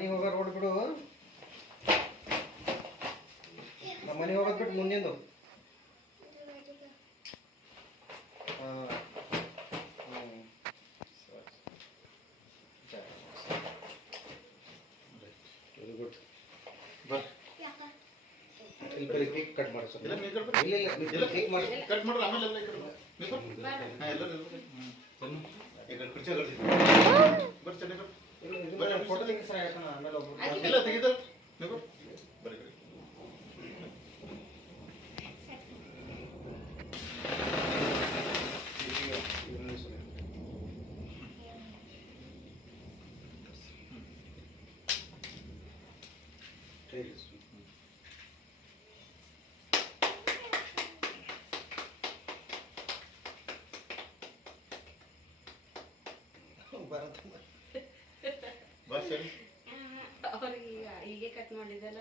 ಮನೆಗೆ ಹೋಗೋ ರೋಡ್ ಬಿಡು. ನಮ್ಮ ಮನೆಗೆ ಹೋಗೋದು ಬಿಟ್ಟು ಮುಂದಿಂದು. ಹಾಂ ವೆರಿ ಗುಡ್. ಬರ್ ಇಲ್ಲಿ ಬರೀ ಕೇಕ್ ಕಟ್ ಮಾಡಿ ಸ್ವಲ್ಪ. ಇಲ್ಲ ಇಲ್ಲ ಕೇಕ್ ಮಾಡಿ ಕಟ್ ಮಾಡ್ರೆ ಆಮೇಲೆ ಎಲ್ಲ ಈ ಕಡೆ ಹಾಂ ಎಲ್ಲರೂ ಈ ಕಡೆ ಕುರ್ಚಿ ಬರ್ರಿ ಚೆನ್ನಾಗಿ ಫೋಟೋ ತೆಗಿ ಸರ್. ಯಾಕಂದ್ರೆ ಆಮೇಲೆ ಒಬ್ಬರು ಎಲ್ಲ ತೆಗಿತಾರೆ ನೀವು ಬರೀ ಕಡೆ ಬಸ್ ಅವ್ರಿಗೆ ಹೀಗೆ ಕಟ್ ಮಾಡಿದ್ದಲ್ಲ